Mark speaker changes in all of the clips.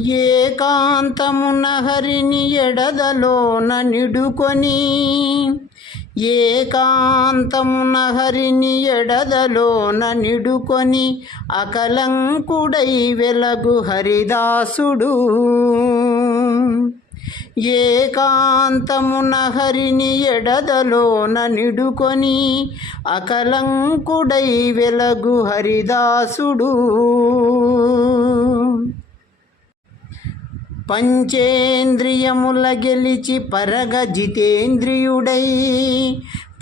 Speaker 1: ఏకాంతమున హరిని ఎడదలోన నిడుకొని ఏకాంతమున హరిని ఎడదలోన నిడుకొని అకలంకుడై వెలగు హరిదాసుడు. ఏకాంతమున హరిని ఎడదలోన నిడుకొని అకలంకుడై వెలగు హరిదాసుడు. పంచేంద్రియముల గెలిచి పరగ జితేంద్రియుడై.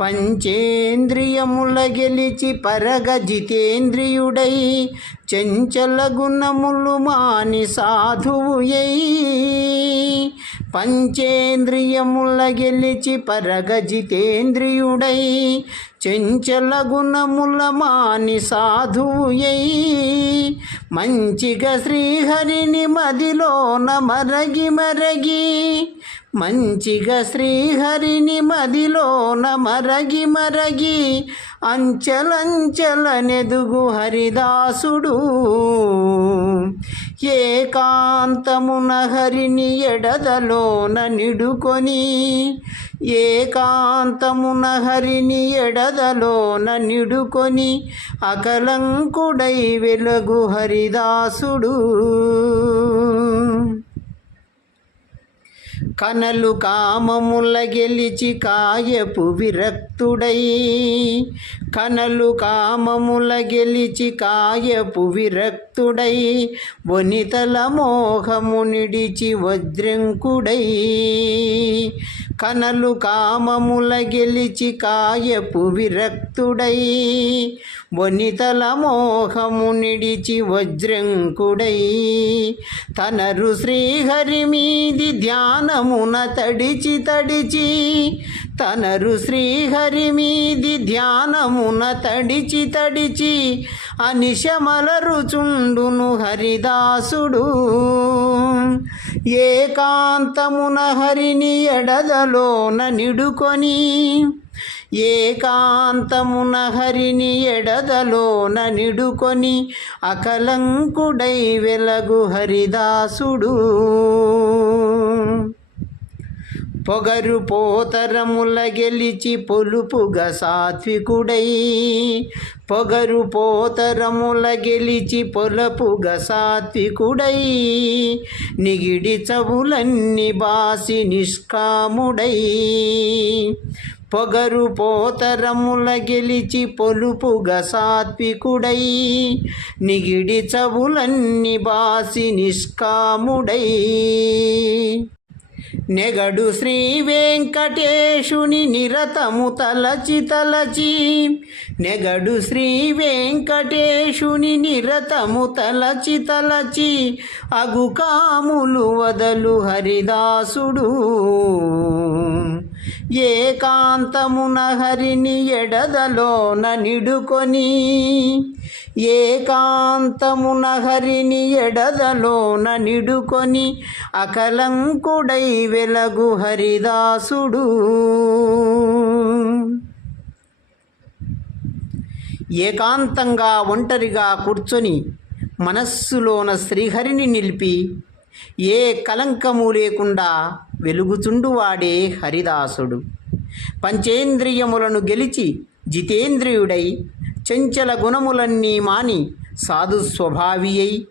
Speaker 1: పంచేంద్రియముల గెలిచి పరగ జితేంద్రియుడై. చంచల గుణములు మాని సాధువుయై పంచేంద్రియముల గెలిచి పరగ జితేంద్రియుడై చెంచల గుణముల మాని సాధువుయై మంచిగా శ్రీహరిని మదిలోన మరగి మరగి మంచిగా శ్రీహరిని మదిలోన మరగి మరగి అంచెలంచెలనెదుగు హరిదాసుడు. ఏకాంతమున హరిని ఎడదలోన నిడుకొని ఏకాంతమున హరిని ఎడదలోన నిడుకొని అకలంకుడై వెలుగు హరిదాసుడు. కనలు కామముల గెలిచి కాయపు విరక్తుడై. కనలు కామముల గెలిచి కాయపు విరక్తుడై. వనితల మోహము నిడిచి వజ్రంకుడై. కనలు కామముల గెలిచి కాయపు విరక్తుడై. వనితల మోహము నిడిచి వజ్రంకుడై. తనరు శ్రీహరి మీది ధ్యానమున తడిచి తడిచి తనరు శ్రీహరి మీది ధ్యానమున తడిచి తడిచి అనిశమలరుచుండును హరిదాసుడు. ఏకాంతమున హరిని ఎడదలోన నిడుకొని ఏకాంతమున హరిని ఎడదలోన నిడుకొని అకలంకుడై వెలగు హరిదాసుడు. పొగరు పోతరముల గెలిచి పొలుపుగా సాత్వికుడై. పొగరు పోతరముల గెలిచి పొలపుగా సాత్వికుడై. నిగిడి చవులన్నీ బాసి నిష్కాముడై. పొగరు పోతరముల గెలిచి పొలుపుగా సాత్వికుడై. నిగిడి చవులన్నీ బాసి నిష్కాముడై. నెగడు శ్రీ వెంకటేశుని నిరతము తలచి తలచి. నెగడు శ్రీ వెంకటేశుని నిరతము తలచి తలచి. అగుకాములు వదలు హరిదాసుడు. ఏకాంతమున హరిని ఎడదలోన నిడుకొని ఏకాంతమున హరిని ఎడదలోన నిడుకొని అకలంకుడై వెలగు హరిదాసుడు. ఏకాంతంగా ఒంటరిగా కూర్చొని మనస్సులోన శ్రీహరిని నిలిపి ఏ కలంకము లేకుండా వెలుగుచుండువాడే హరిదాసుడు. పంచేంద్రియములను గెలిచి జితేంద్రియుడై చంచల గుణములన్నీ మాని సాధు స్వభావి అయి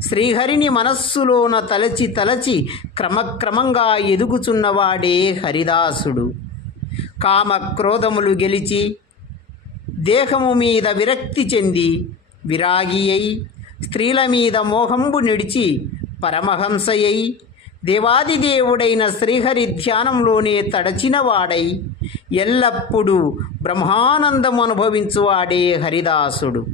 Speaker 1: శ్రీహరిని మనస్సులోన తలచి తలచి క్రమక్రమంగా ఎదుగుచున్నవాడే హరిదాసుడు. కామ క్రోధములు గెలిచి దేహము మీద విరక్తి చెంది విరాగి అయి స్త్రీల మీద మోహంబు నిడిచి పరమహంసయై దేవాదిదేవుడైన శ్రీహరి ధ్యానంలోనే తడచినవాడై ఎల్లప్పుడూ బ్రహ్మానందం అనుభవించువాడే హరిదాసుడు.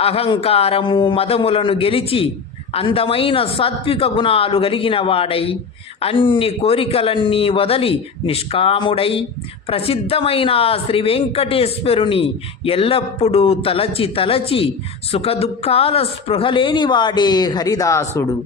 Speaker 1: అహంకారము మదములను గెలిచి అందమైన సాత్విక గుణాలు కలిగిన వాడై అన్ని కోరికలన్నీ వదలి నిష్కాముడై ప్రసిద్ధమైన శ్రీ వెంకటేశ్వరుని ఎల్లప్పుడూ తలచి తలచి సుఖదుఖాల స్పృహలేని వాడే హరిదాసుడు.